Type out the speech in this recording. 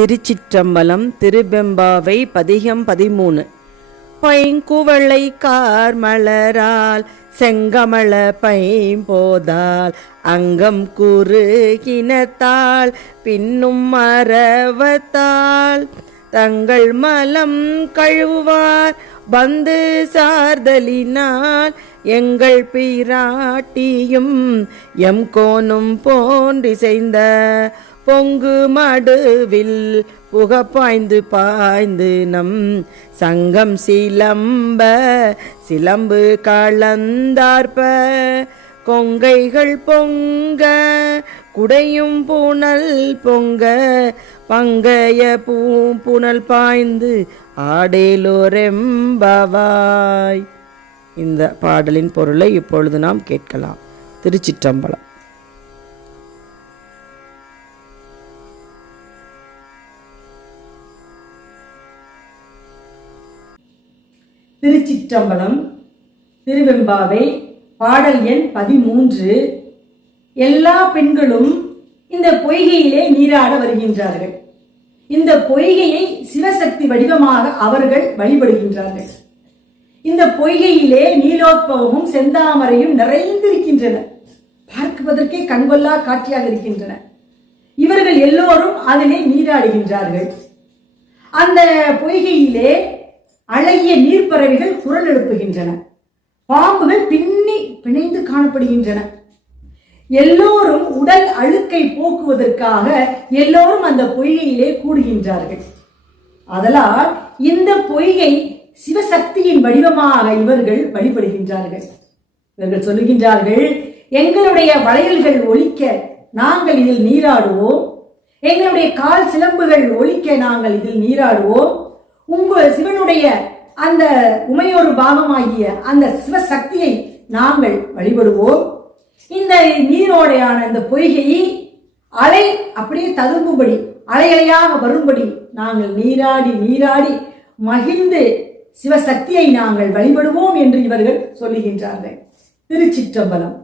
திருச்சிற்றம்பலம் திருபெம்பாவை பதிகம் பதிமூணு. பைங்குவளை கார்மலரால் செங்கமள பைம்போதால் அங்கம் குறுகினத்தாள் பின்னும் மரவத்தால் தங்கள் மலம் கழுவார் வந்து சார்தலினால் எங்கள் பிராட்டியும் எம் கோனும் போன்றிசைந்த பொங்கு மடுவில் புக பாய்ந்து பாய்ந்து நம் சங்கம் சிலம்ப சிலம்பு கலந்தார்ப கொங்கைகள் பொங்க குடையும் புனல் பொங்க பங்கைய பூம்புனல் பாய்ந்து ஆடேலோரெம்பவாய். இந்த பாடலின் பொருளை இப்பொழுது நாம் கேட்கலாம். திருச்சிற்றம்பலம். திருச்சிற்றம்பலம் திருவெம்பாவை பாடல் எண் பதிமூன்று. எல்லா பெண்களும் இந்த பொய்கையிலே நீராட வருகின்றார்கள். இந்த பொய்கையை சிவசக்தி வடிவமாக அவர்கள் வழிபடுகின்றார்கள். இந்த பொய்கையிலே நீலோத்பவமும் செந்தாமரையும் நிறைந்திருக்கின்றன. பார்க்குவதற்கே கண்கொல்லா காட்சியாக இருக்கின்றன. இவர்கள் எல்லோரும் அதிலே நீராடுகின்றார்கள். அந்த பொய்கையிலே அழகிய நீர்ப்பறவைகள் குரல் எழுப்புகின்றன. பாம்புகள் பின்னி பிணைந்து காணப்படுகின்றன. எல்லோரும் உடல் அழுக்கை போக்குவதற்காக எல்லோரும் அந்த பொய்கையிலே கூடுகின்றார்கள். அதனால் இந்த பொய்கை சிவசக்தியின் வடிவமாக இவர்கள் வழிபடுகின்றார்கள். இவர்கள் சொல்லுகின்றார்கள் எங்களுடைய வளையல்கள் ஒலிக்க நாங்கள் இதில் நீராடுவோம். எங்களுடைய கால் சிலம்புகள் ஒலிக்க நாங்கள் இதில் நீராடுவோம். உங்கள் சிவனுடைய அந்த உமையொரு பாகமாகிய அந்த சிவசக்தியை நாங்கள் வழிபடுவோம். இந்த நீரோடையான இந்த பொய்கையை அலை அப்படியே ததும்பும்படி அலையலையாக வரும்படி நாங்கள் நீராடி நீராடி மகிழ்ந்து சிவசக்தியை நாங்கள் வழிபடுவோம் என்று இவர்கள் சொல்லுகின்றார்கள். திருச்சிற்றம்பலம்.